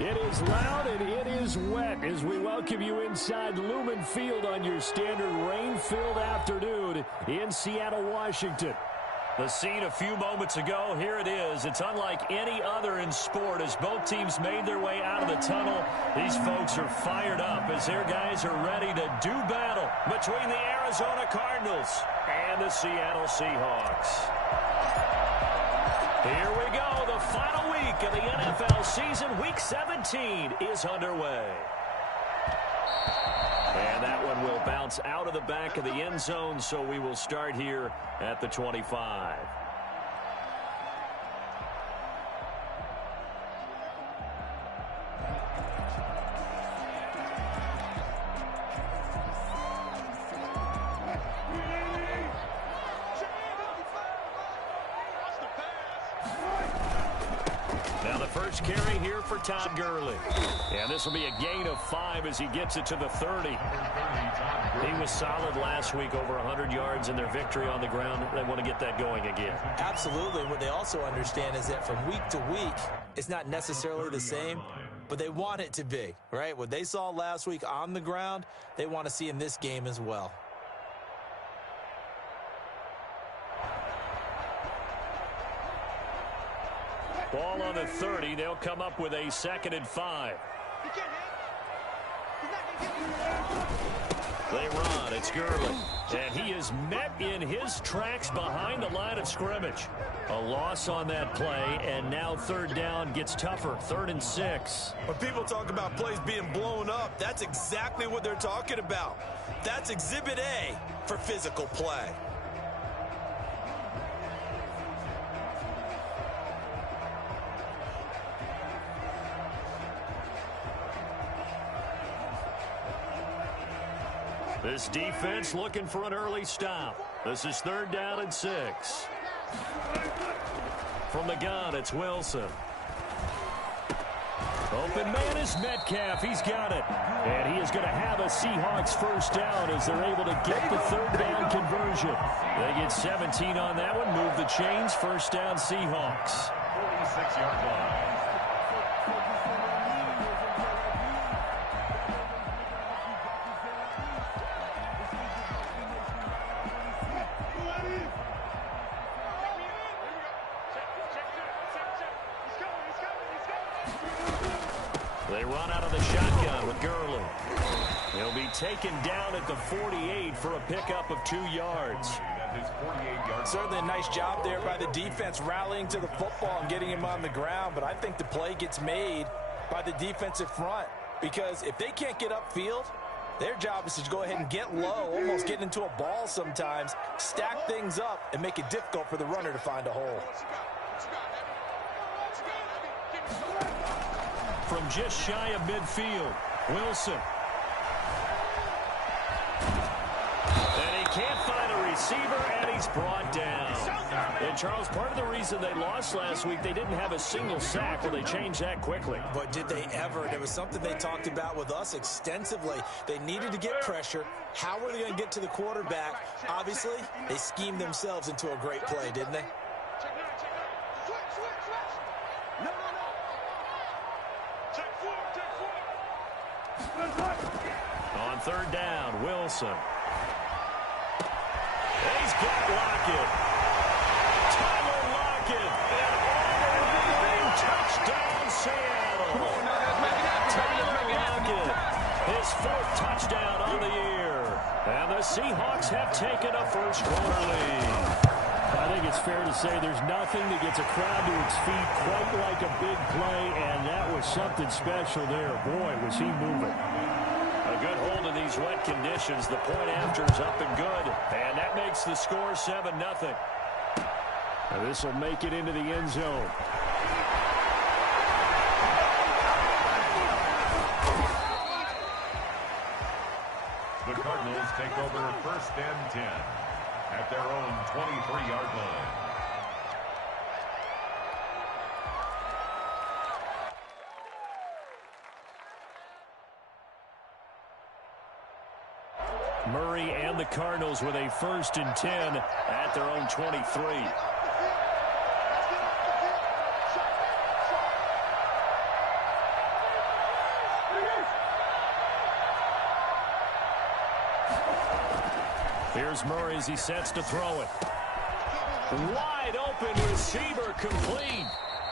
It is loud and it is wet as we welcome you inside Lumen Field on your standard rain-filled afternoon in Seattle, Washington. The scene a few moments ago, here it is. It's unlike any other in sport as both teams made their way out of the tunnel. These folks are fired up as their guys are ready to do battle between the Arizona Cardinals and the Seattle Seahawks. Here we go. The final week of the NFL season. Week 17 is underway. And that one will bounce out of the back of the end zone, so we will start here at the 25. Now the first carry here for Todd Gurley. And this will be a gain of 5 as he gets it to the 30. He was solid last week, over 100 yards in their victory on the ground. They want to get that going again. Absolutely. What they also understand is that from week to week, it's not necessarily the same, but they want it to be, right? What they saw last week on the ground, they want to see in this game as well. Ball on the 30. They'll come up with a 2nd and 5. They run. It's Gurley. And he is met in his tracks behind the line of scrimmage. A loss on that play, and now 3rd down gets tougher. 3rd and 6. When people talk about plays being blown up, that's exactly what they're talking about. That's Exhibit A for physical play. This defense looking for an early stop. This is 3rd down and 6. From the gun, it's Wilson. Open man is Metcalf. He's got it. And he is going to have a Seahawks 1st down as they're able to get the 3rd down conversion. They get 17 on that one. Move the chains. 1st down Seahawks. 46-yard line. They run out of the shotgun with Gurley. He'll be taken down at the 48 for a pickup of 2 yards. Certainly a nice job there by the defense rallying to the football and getting him on the ground, but I think the play gets made by the defensive front because if they can't get upfield, their job is to go ahead and get low, almost get into a ball sometimes, stack things up, and make it difficult for the runner to find a hole. From just shy of midfield, Wilson. And he can't find a receiver, and he's brought down. And, Charles, part of the reason they lost last week, they didn't have a single sack. Well, they changed that quickly. But did they ever? There was something they talked about with us extensively. They needed to get pressure. How were they going to get to the quarterback? Obviously, they schemed themselves into a great play, didn't they? On 3rd down, Wilson. He's got Lockett. Tyler Lockett. And all the way, touchdown Seattle. Tyler Lockett. His 4th touchdown on the year. And the Seahawks have taken a first-quarter lead. I think it's fair to say there's nothing that gets a crowd to its feet quite like a big play, and that was something special there. Boy, was he moving. A good hold of these wet conditions. The point after is up and good, and that makes the score 7-0. Now this will make it into the end zone. The Cardinals take over 1st and 10 at their own 23-yard line. Murray and the Cardinals with a 1st and 10 at their own 23. Here's Murray as he sets to throw it. Wide open receiver complete.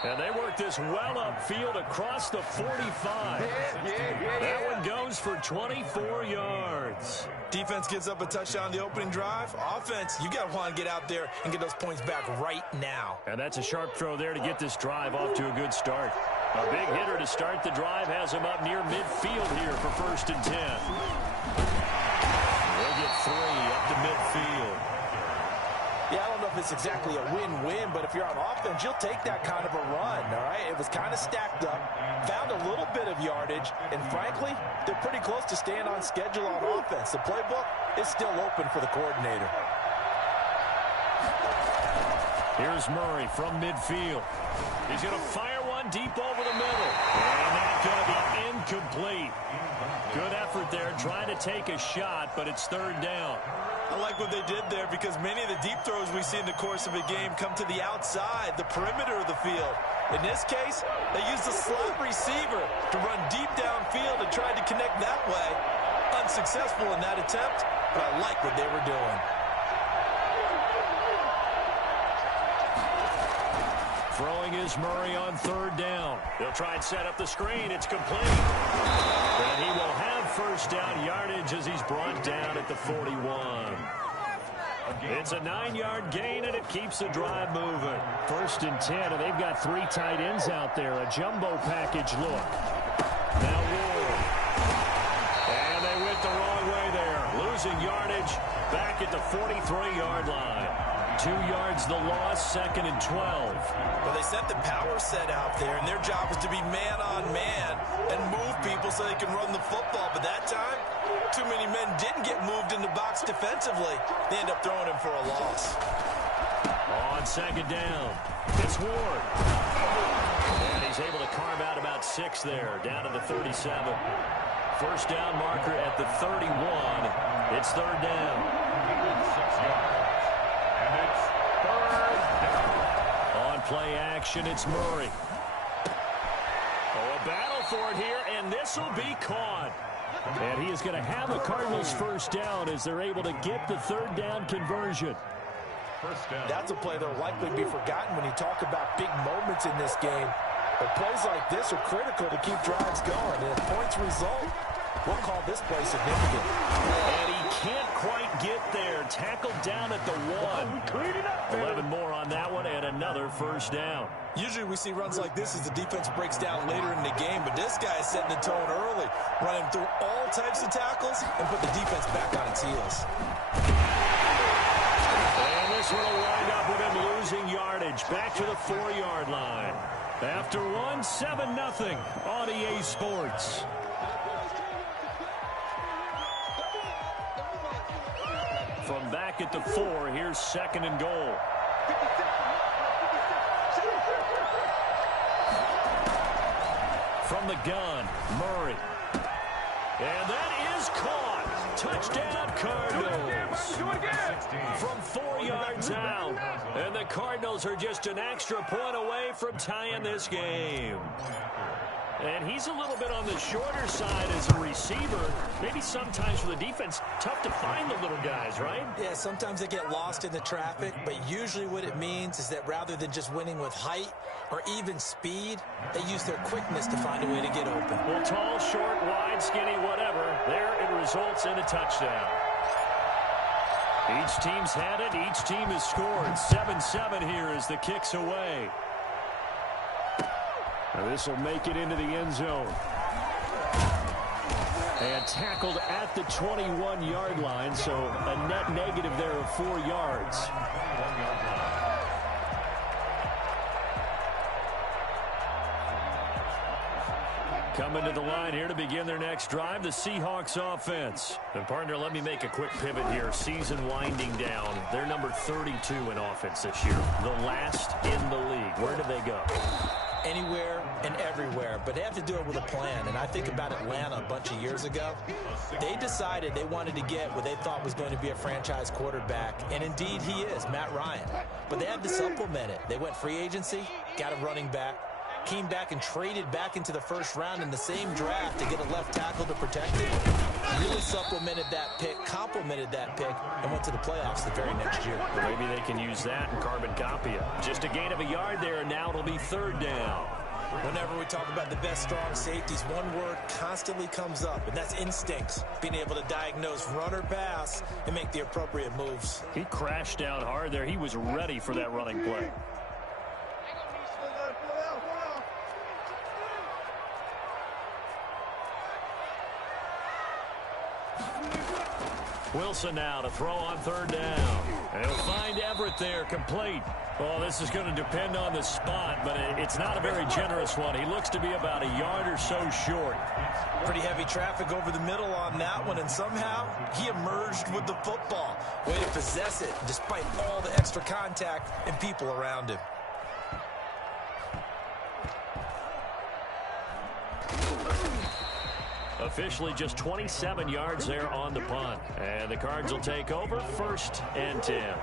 And they work this well upfield across the 45. That one goes for 24 yards. Defense gives up a touchdown the opening drive. Offense, you got to want to get out there and get those points back right now. And that's a sharp throw there to get this drive off to a good start. A big hitter to start the drive has him up near midfield here for 1st and 10. They'll get 3 up to midfield. Yeah, I don't know if it's exactly a win-win, but if you're on offense, you'll take that kind of a run, all right? It was kind of stacked up, found a little bit of yardage, and frankly, they're pretty close to staying on schedule on offense. The playbook is still open for the coordinator. Here's Murray from midfield. He's going to fire one deep over the middle. And that's going to be incomplete. Good effort there trying to take a shot, but it's 3rd down. I like what they did there because many of the deep throws we see in the course of a game come to the outside, the perimeter of the field. In this case, they used a slot receiver to run deep downfield and tried to connect that way. Unsuccessful in that attempt, but I like what they were doing. Throwing is Murray on 3rd down. They'll try and set up the screen. It's complete. And he will have 1st down yardage as he's brought down at the 41. It's a 9-yard gain, and it keeps the drive moving. 1st and 10, and they've got 3 tight ends out there. A jumbo package look. Now Ward. And they went the wrong way there. Losing yardage back at the 43-yard line. 2 yards the loss, 2nd and 12. Well, they sent the power set out there, and their job was to be man-on-man and move people so they can run the football. But that time, too many men didn't get moved in the box defensively. They end up throwing him for a loss. On 2nd down, it's Ward. And he's able to carve out about 6 there, down to the 37. 1st down marker at the 31. It's 3rd down. Play action, it's Murray. Oh, a battle for it here, and this will be caught. And he is going to have the Cardinals 1st down as they're able to get the 3rd down conversion. That's a play that will likely be forgotten when you talk about big moments in this game. But plays like this are critical to keep drives going. And if points result, we'll call this play significant. And he can't quite get there. Tackled down at the 1. 11 more on that one, and another 1st down. Usually we see runs like this as the defense breaks down later in the game, but this guy is setting the tone early, running through all types of tackles and put the defense back on its heels. And this one will wind up with him losing yardage back to the 4-yard line. After one, 7-0 on EA Sports. From back at the 4, here's 2nd and goal. From the gun, Murray. And that is caught. Touchdown, Cardinals. From 4 yards out. And the Cardinals are just an extra point away from tying this game. And he's a little bit on the shorter side as a receiver. Maybe sometimes for the defense, tough to find the little guys, right? Yeah, sometimes they get lost in the traffic, but usually what it means is that rather than just winning with height or even speed, they use their quickness to find a way to get open. Well, tall, short, wide, skinny, whatever, there it results in a touchdown. Each team's had it. Each team has scored. 7-7 here as the kick's away. Now this will make it into the end zone. And tackled at the 21-yard line, so a net negative there of 4 yards. Coming to the line here to begin their next drive, the Seahawks offense. And partner, let me make a quick pivot here. Season winding down. They're number 32 in offense this year. The last in the league. Where do they go? Anywhere and everywhere, but they have to do it with a plan. And I think about Atlanta a bunch of years ago. They decided they wanted to get what they thought was going to be a franchise quarterback, and indeed he is, Matt Ryan. But they had to supplement it. They went free agency, got a running back, came back and traded back into the first round in the same draft to get a left tackle to protect it. Really supplemented that pick, complemented that pick, and went to the playoffs the very next year. Well, maybe they can use that and carbon copy it. Just a gain of a yard there, and now it'll be third down. Whenever we talk about the best strong safeties, one word constantly comes up, and that's instincts. Being able to diagnose run or pass and make the appropriate moves. He crashed down hard there. He was ready for that running play. Wilson now to throw on third down. And he'll find Everett there, complete. Well, this is going to depend on the spot, but it's not a very generous one. He looks to be about a yard or so short. Pretty heavy traffic over the middle on that one, and somehow he emerged with the football. Way to possess it, despite all the extra contact and people around him. Officially just 27 yards there on the punt. And the Cards will take over, 1st and 10.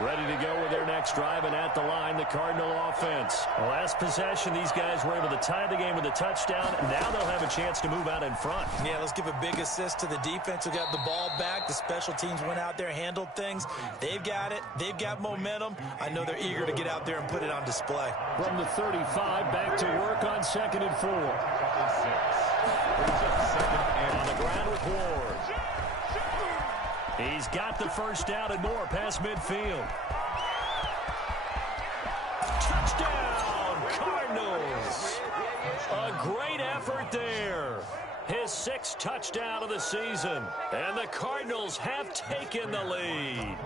Ready to go with their next drive, and at the line, the Cardinal offense. Last possession, these guys were able to tie the game with a touchdown. Now they'll have a chance to move out in front. Yeah, let's give a big assist to the defense who got the ball back. The special teams went out there, handled things. They've got it. They've got momentum. I know they're eager to get out there and put it on display. From the 35, back to work on 2nd and 4. On the ground with Ward. He's got the first down and more past midfield. Touchdown, Cardinals. A great effort there. His 6th touchdown of the season. And the Cardinals have taken the lead.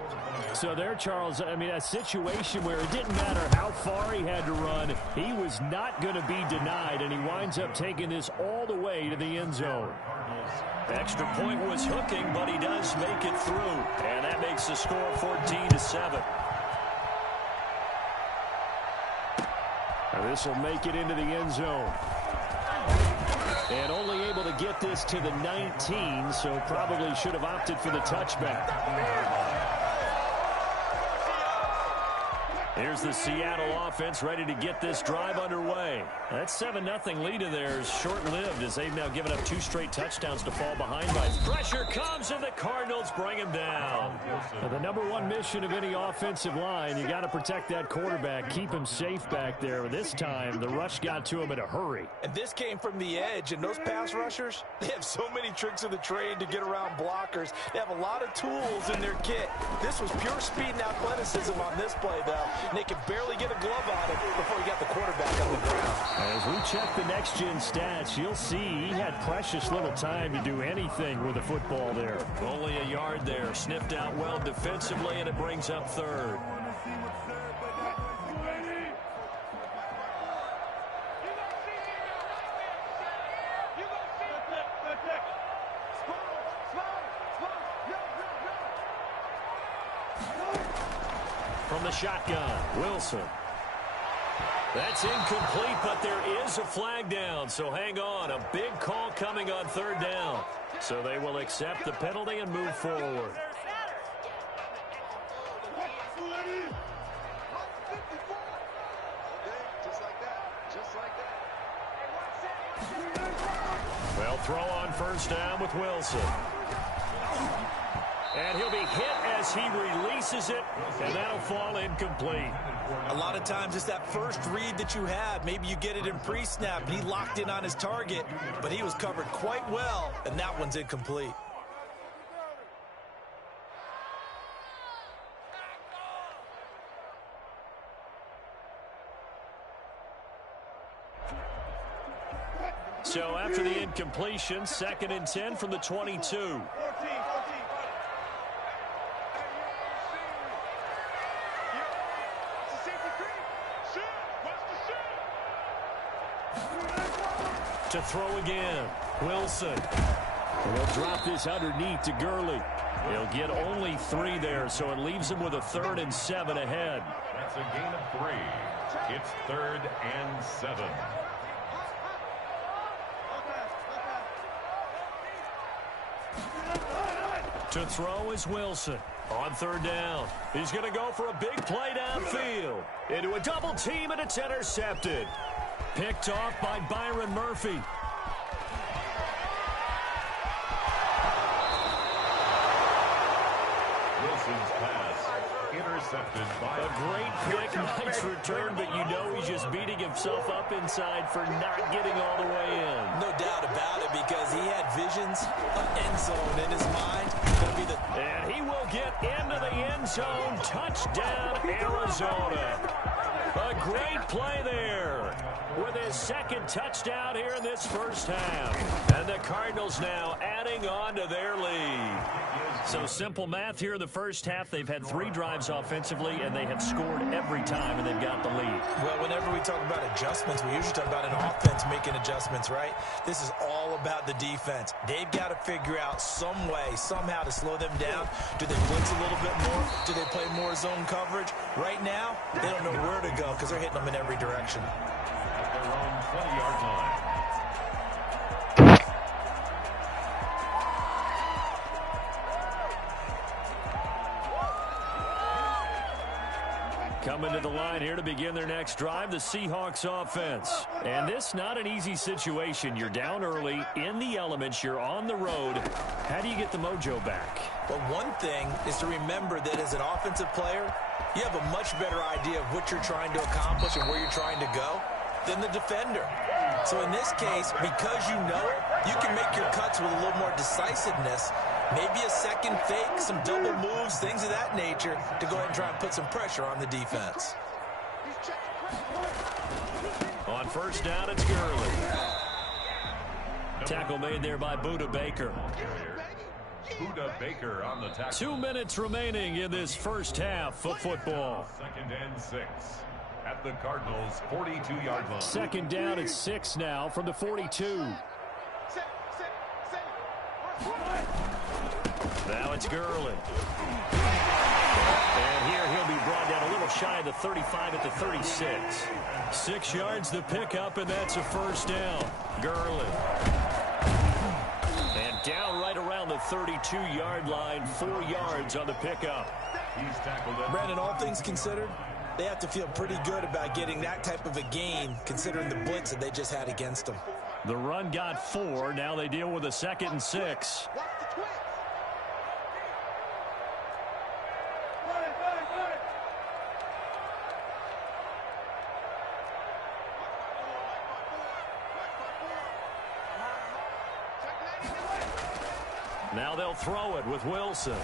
So there, Charles, I mean, a situation where it didn't matter how far he had to run, he was not going to be denied, and he winds up taking this all the way to the end zone. Extra point was hooking, but he does make it through, and that makes the score 14-7. Now this will make it into the end zone. And only able to get this to the 19, so probably should have opted for the touchback. Here's the Seattle offense ready to get this drive underway. That 7-0 lead of theirs short-lived as they've now given up 2 straight touchdowns to fall behind by. Pressure comes and the Cardinals bring him down. Now, the #1 mission of any offensive line, you got to protect that quarterback, keep him safe back there. This time, the rush got to him in a hurry. And this came from the edge, and those pass rushers, they have so many tricks of the trade to get around blockers. They have a lot of tools in their kit. This was pure speed and athleticism on this play, though. And they could barely get a glove on him before he got the quarterback on the ground. As we check the next-gen stats, you'll see he had precious little time to do anything with the football there. Only a yard there. Sniffed out well defensively, and it brings up 3rd. From the shotgun, Wilson. That's incomplete, but there is a flag down, so hang on. A big call coming on 3rd down. So they will accept the penalty and move forward. They'll throw on 1st down with Wilson. And he'll be hit as he releases it, and that'll fall incomplete. A lot of times it's that first read that you have. Maybe you get it in pre-snap, and he locked in on his target, but he was covered quite well, and that one's incomplete. So after the incompletion, 2nd and 10 from the 22. To throw again, Wilson. And he'll drop this underneath to Gurley. He'll get only 3 there, so it leaves him with a 3rd and 7 ahead. That's a gain of 3. It's 3rd and 7. To throw is Wilson. On 3rd down, he's going to go for a big play downfield. Into a double team, and it's intercepted. Picked off by Byron Murphy. Wilson's pass intercepted by a great pick, nice return, but you know he's just beating himself up inside for not getting all the way in. No doubt about it, because he had visions of end zone in his mind. And he will get into the end zone. Touchdown, Arizona. A great play there with his second touchdown here in this first half. And the Cardinals now adding on to their lead. So simple math here in the first half. They've had 3 drives offensively, and they have scored every time, and they've got the lead. Well, whenever we talk about adjustments, we usually talk about an offense making adjustments, right? This is all about the defense. They've got to figure out some way, somehow to slow them down. Do they blitz a little bit more? Do they play more zone coverage? Right now, they don't know where to go because they're hitting them in every direction. At their own 20-yard line. Coming to the line here to begin their next drive, the Seahawks offense. And this not an easy situation. You're down early, in the elements, you're on the road. How do you get the mojo back? Well, one thing is to remember that as an offensive player, you have a much better idea of what you're trying to accomplish and where you're trying to go than the defender. So in this case, because you know it, you can make your cuts with a little more decisiveness. Maybe a second fake, some double moves, things of that nature to go ahead and try and put some pressure on the defense. On first down, it's Gurley. Tackle made there by Budda Baker. Budda Baker on the tackle. 2 minutes remaining in this first half of football. 2nd and 6 at the Cardinals' 42-yard line. Second down at 6 now from the 42. Now it's Gurley. And here he'll be brought down a little shy of the 35 at the 36. 6 yards the pickup, and that's a first down. Gurley. And down right around the 32-yard line, 4 yards on the pickup. He's tackled it. Brandon, all things considered, they have to feel pretty good about getting that type of a gain, considering the blitz that they just had against them. The run got 4. Now they deal with a 2nd and 6. Now they'll throw it with Wilson.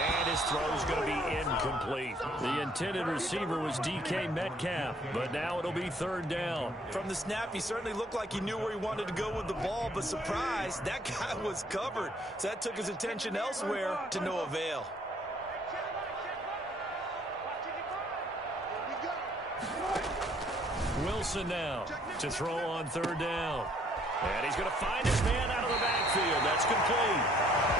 And his throw is going to be incomplete. The intended receiver was DK Metcalf, but now it'll be 3rd down. From the snap, he certainly looked like he knew where he wanted to go with the ball, but surprise, that guy was covered. So that took his attention elsewhere to no avail. Wilson now to throw on 3rd down. And he's going to find his man out of the backfield. That's complete.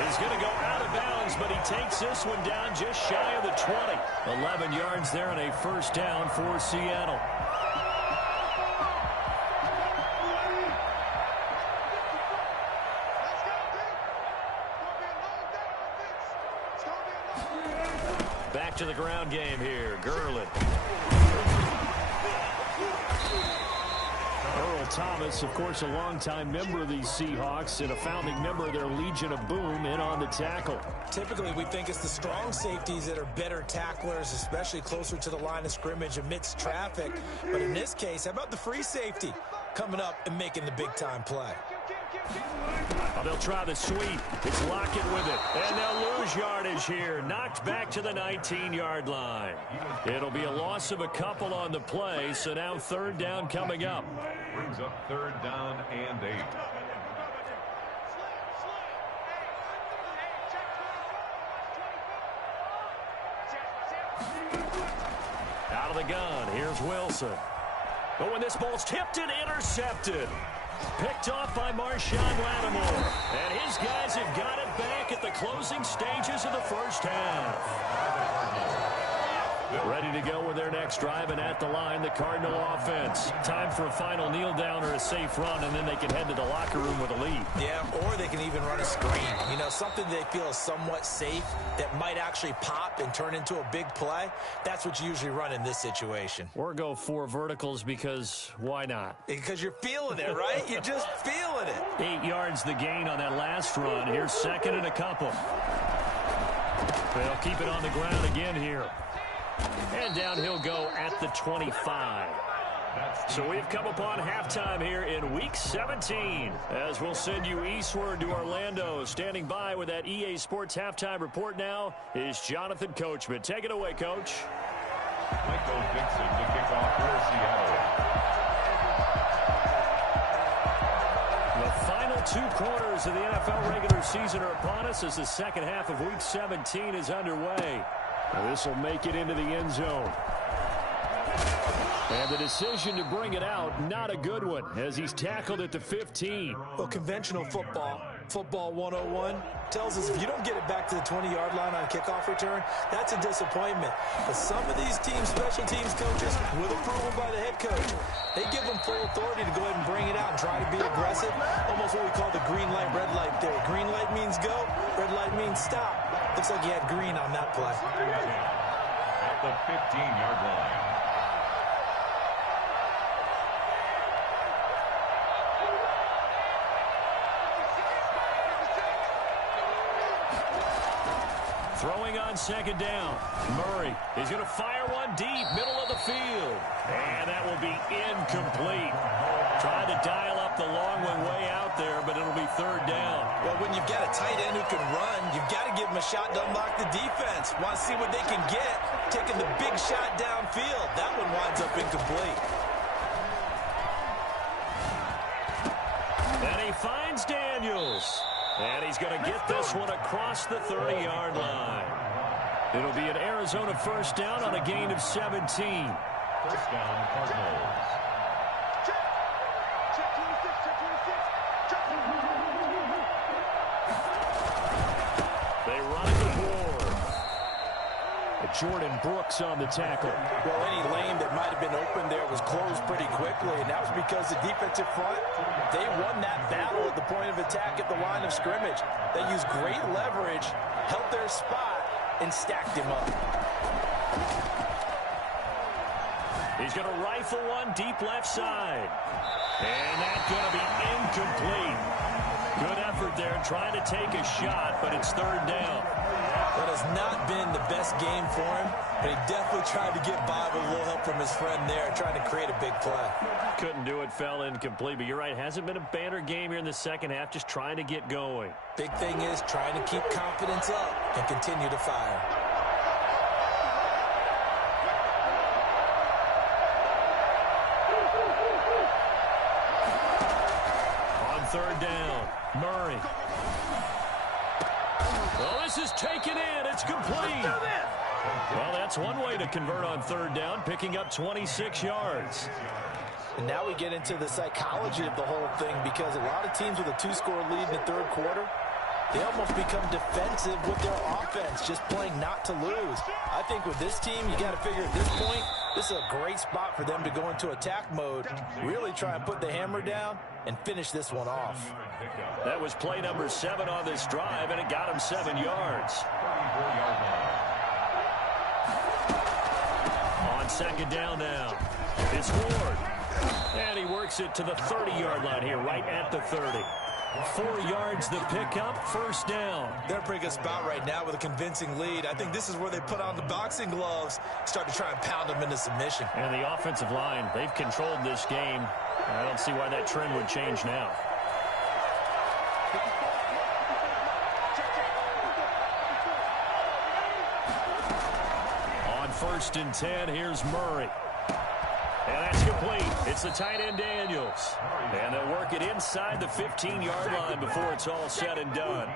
He's going to go out of bounds, but he takes this one down just shy of the 20. 11 yards there and a first down for Seattle. Back to the ground game here. Gurley. Earl Thomas, of course, a longtime member of these Seahawks and a founding member of their Legion of Boom, in on the tackle. Typically, we think it's the strong safeties that are better tacklers, especially closer to the line of scrimmage amidst traffic. But in this case, how about the free safety coming up and making the big-time play? Oh, they'll try the sweep. It's Lockett with it. And they'll lose yardage here. Knocked back to the 19-yard line. It'll be a loss of a couple on the play, so now 3rd down coming up. Brings up 3rd down and 8. Out of the gun, here's Wilson. But when this ball's tipped and intercepted. Picked off by Marshawn Lattimore. And his guys have got it back at the closing stages of the first half. Ready to go with their next drive, and at the line, the Cardinal offense. Time for a final kneel down or a safe run, and then they can head to the locker room with a lead. Yeah, or they can even run a screen. You know, something they feel is somewhat safe that might actually pop and turn into a big play. That's what you usually run in this situation. Or go 4 verticals because why not? Because you're feeling it, right? You're just feeling it. 8 yards the gain on that last run. Here's second and a couple. They'll keep it on the ground again here. And down he'll go at the 25. So we've come upon halftime here in Week 17. As we'll send you eastward to Orlando. Standing by with that EA Sports halftime report now is Jonathan Coachman. Take it away, Coach. Michael Dixon to kick off for Seattle. The final 2 quarters of the NFL regular season are upon us as the second half of Week 17 is underway. This will make it into the end zone. And the decision to bring it out, not a good one, as he's tackled at the 15. Well, conventional football 101, tells us if you don't get it back to the 20-yard line on a kickoff return, that's a disappointment. But some of these teams, special teams coaches, with approval by the head coach, they give them full authority to go ahead and bring it out and try to be aggressive. Almost what we call the green light, red light theory. Green light means go, red light means stop. Looks like he had green on that play. At the 15-yard line. Throwing on second down. Murray is going to fire one deep, middle of the field. And that will be incomplete. Tried to dial up the long one way out there, but it'll be third down. Well, when you've got a tight end who can run, you've got to give him a shot to unlock the defense. Want to see what they can get. Taking the big shot downfield. That one winds up incomplete. And he finds Daniels. And he's going to get this one across the 30-yard line. It'll be an Arizona first down on a gain of 17. First down, Cardinals. They run the board. Jordan Brooks on the tackle. Well, any lane that might have been open there was closed pretty quickly, and that was because the defensive front, they won that battle at the point of attack at the line of scrimmage. They used great leverage, held their spot, and stacked him up. He's going to rifle one deep left side. And that's going to be incomplete. Good effort there trying to take a shot, but it's third down. That has not been the best game for him, but he definitely tried to get by with a little help from his friend there, trying to create a big play. Couldn't do it, fell incomplete, but you're right, hasn't been a banner game here in the second half, just trying to get going. Big thing is trying to keep confidence up and continue to fire. On third down, Murray. Well, this is taken in. It's complete. Well, that's one way to convert on third down, picking up 26 yards. And now we get into the psychology of the whole thing, because a lot of teams with a 2-score lead in the third quarter, they almost become defensive with their offense, just playing not to lose. I think with this team, you got to figure at this point, this is a great spot for them to go into attack mode, really try and put the hammer down and finish this one off. That was play number 7 on this drive, and it got him 7 yards. On second down now, it's Ward. And he works it to the 30-yard line here, right at the 30. 4 yards the pickup, first down. They're in a pretty good spot right now with a convincing lead. I think this is where they put on the boxing gloves, start to try and pound them into submission. And the offensive line, they've controlled this game. I don't see why that trend would change now. On first and 10, here's Murray. And that's complete. It's the tight end Daniels. And they'll work it inside the 15-yard line before it's all said and done.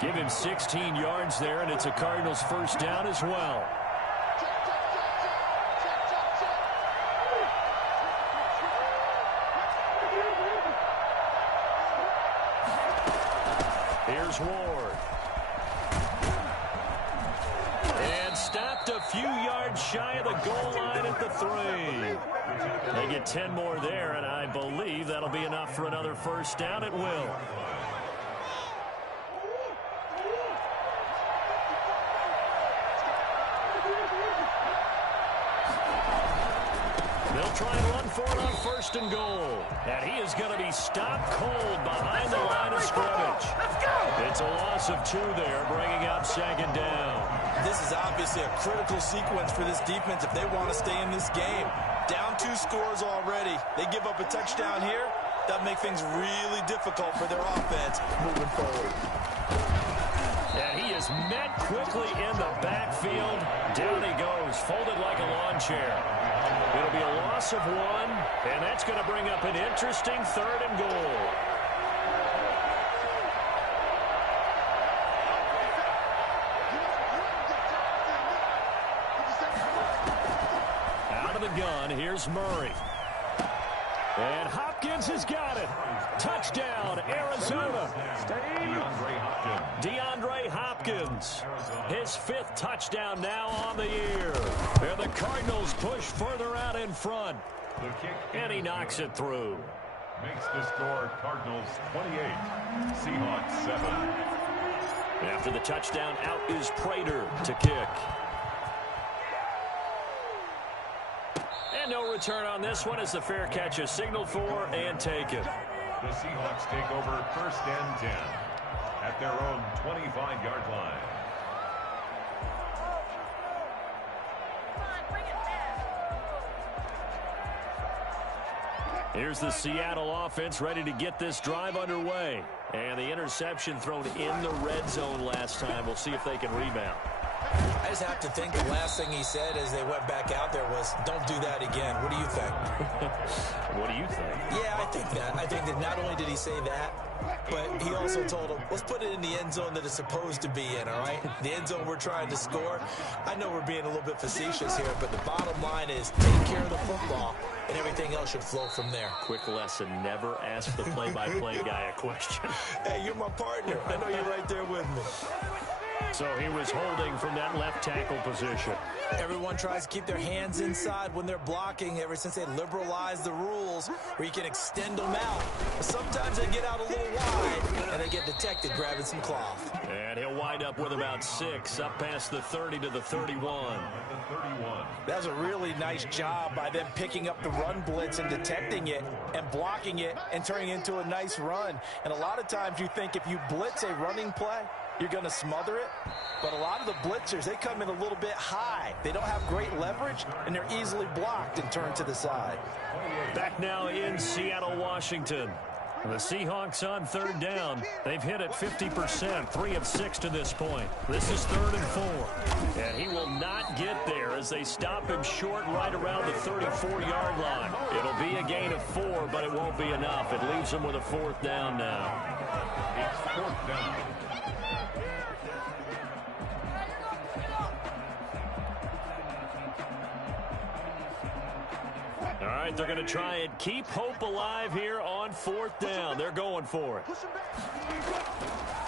Give him 16 yards there, and it's a Cardinals first down as well. Here's Ward. And stop stopped a few yards shy of the goal line at the 3. They get 10 more there, and I believe that'll be enough for another first down. It will. They'll try and run for it on 1st and goal. And he is going to be stopped cold behind the line of scrimmage. It's a loss of 2 there, bringing up 2nd down. This is obviously a critical sequence for this defense if they want to stay in this game. Down 2 scores already. They give up a touchdown here. That make things really difficult for their offense moving forward. And he is met quickly in the backfield. Down he goes, folded like a lawn chair. It'll be a loss of 1, and that's going to bring up an interesting 3rd and goal. Out of the gun, here's Murray. And Hopkins has got it. Touchdown, Arizona. DeAndre Hopkins. His 5th touchdown now on the year. And the Cardinals push further out in front. And he knocks it through. Makes the score Cardinals 28, Seahawks 7. After the touchdown, out is Prater to kick. And no return on this one as the fair catch is signaled for and taken. The Seahawks take over 1st and 10 at their own 25-yard line. Here's the Seattle offense ready to get this drive underway. And the interception thrown in the red zone last time. We'll see if they can rebound. I just have to think the last thing he said as they went back out there was, don't do that again. What do you think? What do you think? Yeah, I think that. I think that not only did he say that, but he also told him, let's put it in the end zone that it's supposed to be in, all right? The end zone we're trying to score. I know we're being a little bit facetious here, but the bottom line is take care of the football, and everything else should flow from there. Quick lesson, never ask the play-by-play guy a question. Hey, you're my partner. I know you're right there with me. So he was holding from that left tackle position. Everyone tries to keep their hands inside when they're blocking ever since they liberalized the rules where you can extend them out. But sometimes they get out a little wide and they get detected grabbing some cloth. And he'll wind up with about 6 up past the 30 to the 31. That was a really nice job by them picking up the run blitz and detecting it and blocking it and turning it into a nice run. And a lot of times you think if you blitz a running play, you're going to smother it. But a lot of the blitzers, they come in a little bit high. They don't have great leverage, and they're easily blocked and turned to the side. Back now in Seattle, Washington. The Seahawks on 3rd down. They've hit it 50%, 3 of 6 to this point. This is 3rd and 4. And he will not get there as they stop him short right around the 34-yard line. It'll be a gain of 4, but it won't be enough. It leaves him with a 4th down now. It's 4th down. All right, they're going to try and keep hope alive here on 4th down. They're going for it.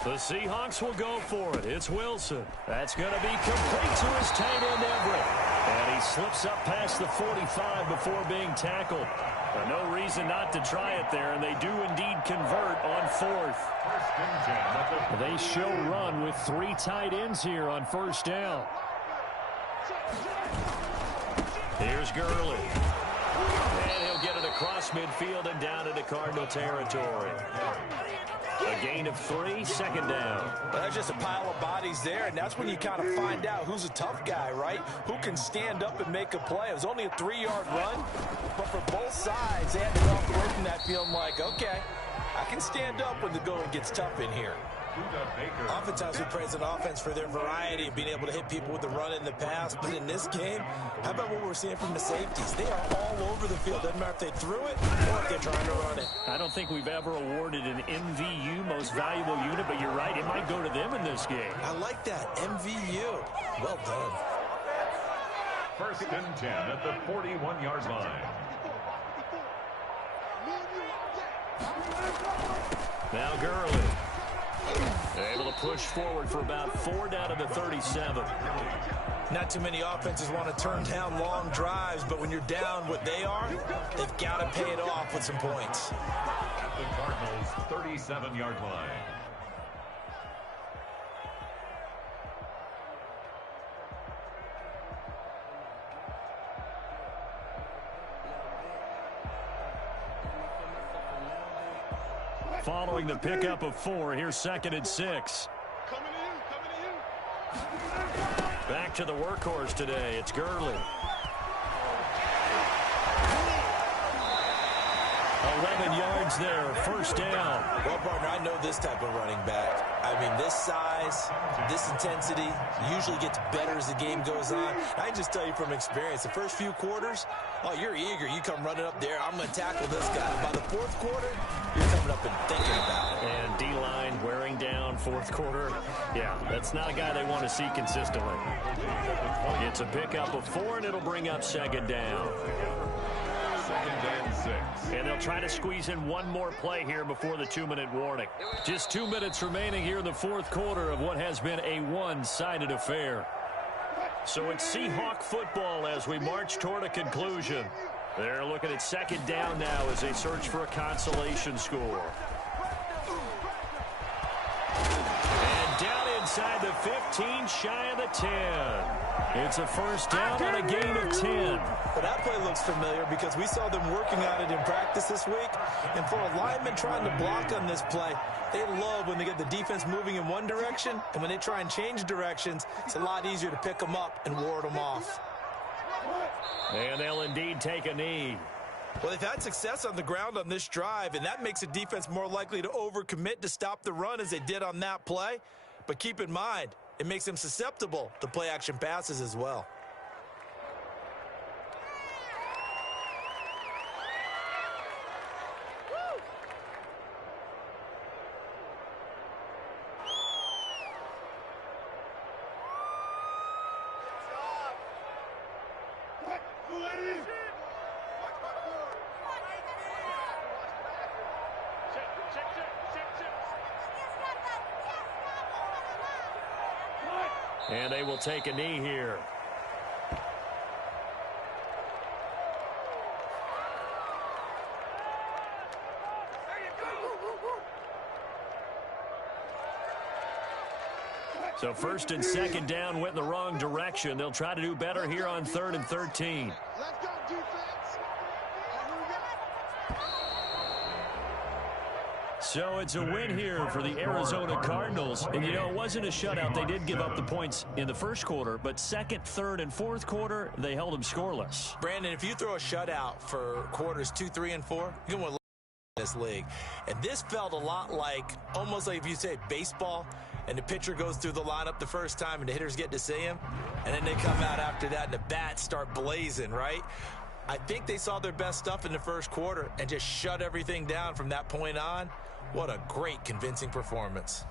The Seahawks will go for it. It's Wilson. That's going to be complete to his tight end, Everett. And he slips up past the 45 before being tackled. But no reason not to try it there, and they do indeed convert on 4th. They show run with 3 tight ends here on 1st down. Here's Gurley. And he'll get it across midfield and down into Cardinal territory. A gain of 3, 2nd down. Well, that's just a pile of bodies there, and that's when you kind of find out who's a tough guy, right? Who can stand up and make a play. It was only a 3-yard run, but for both sides, they had to walk away from that feeling like, okay, I can stand up when the going gets tough in here. Oftentimes we praise an offense for their variety of being able to hit people with the run in the pass, but in this game, how about what we're seeing from the safeties? They are all over the field. Doesn't matter if they threw it or if they're trying to run it. I don't think we've ever awarded an MVU, most valuable unit, but you're right, it might go to them in this game. I like that, MVU. Well done. 1st and 10 at the 41-yard line. Now Gurley. Able to push forward for about 4 down to the 37. Not too many offenses want to turn down long drives, but when you're down what they are, they've got to pay it off with some points. At the Cardinals' 37-yard line. Following the pickup of 4, here's 2nd and 6. Back to the workhorse today. It's Gurley. 11 yards there, 1st down. Well, partner, I know this type of running back. I mean, this size, this intensity usually gets better as the game goes on. I can just tell you from experience, the first few quarters, oh, you're eager. You come running up there. I'm going to tackle this guy. By the 4th quarter, you're coming up and thinking about it. And D-line wearing down 4th quarter. Yeah, that's not a guy they want to see consistently. It's a pickup of 4, and it'll bring up 2nd down. 2nd and 6. And they'll try to squeeze in one more play here before the 2-minute warning. Just 2 minutes remaining here in the 4th quarter of what has been a one-sided affair. So it's Seahawk football as we march toward a conclusion. They're looking at 2nd down now as they search for a consolation score. And down inside the 15, shy of the 10. It's a 1st down on a gain of 10. Well, that play looks familiar because we saw them working on it in practice this week. And for a lineman trying to block on this play, they love when they get the defense moving in one direction. And when they try and change directions, it's a lot easier to pick them up and ward them off. And they'll indeed take a knee. Well, they've had success on the ground on this drive, and that makes the defense more likely to overcommit to stop the run as they did on that play. But keep in mind, it makes them susceptible to play-action passes as well. And they will take a knee here. So 1st and 2nd down went in the wrong direction. They'll try to do better here on 3rd and 13. Let's go, defense. So it's a win here for the Arizona Cardinals. And, you know, it wasn't a shutout. They did give up the points in the 1st quarter, but 2nd, 3rd, and 4th quarter, they held them scoreless. Brandon, if you throw a shutout for quarters 2, 3, and 4, you're going to win this league. And this felt a lot like, almost like if you say baseball, and the pitcher goes through the lineup the first time and the hitters get to see him, and then they come out after that and the bats start blazing, right? I think they saw their best stuff in the 1st quarter and just shut everything down from that point on. What a great, convincing performance.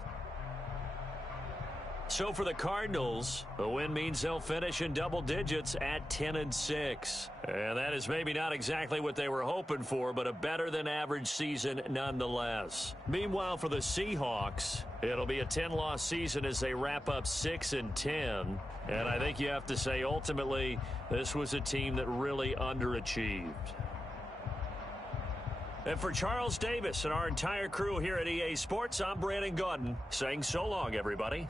So for the Cardinals, a win means they'll finish in double digits at 10-6. And that is maybe not exactly what they were hoping for, but a better than average season nonetheless. Meanwhile, for the Seahawks, it'll be a 10-loss season as they wrap up 6-10. And I think you have to say, ultimately, this was a team that really underachieved. And for Charles Davis and our entire crew here at EA Sports, I'm Brandon Gaudin saying so long, everybody.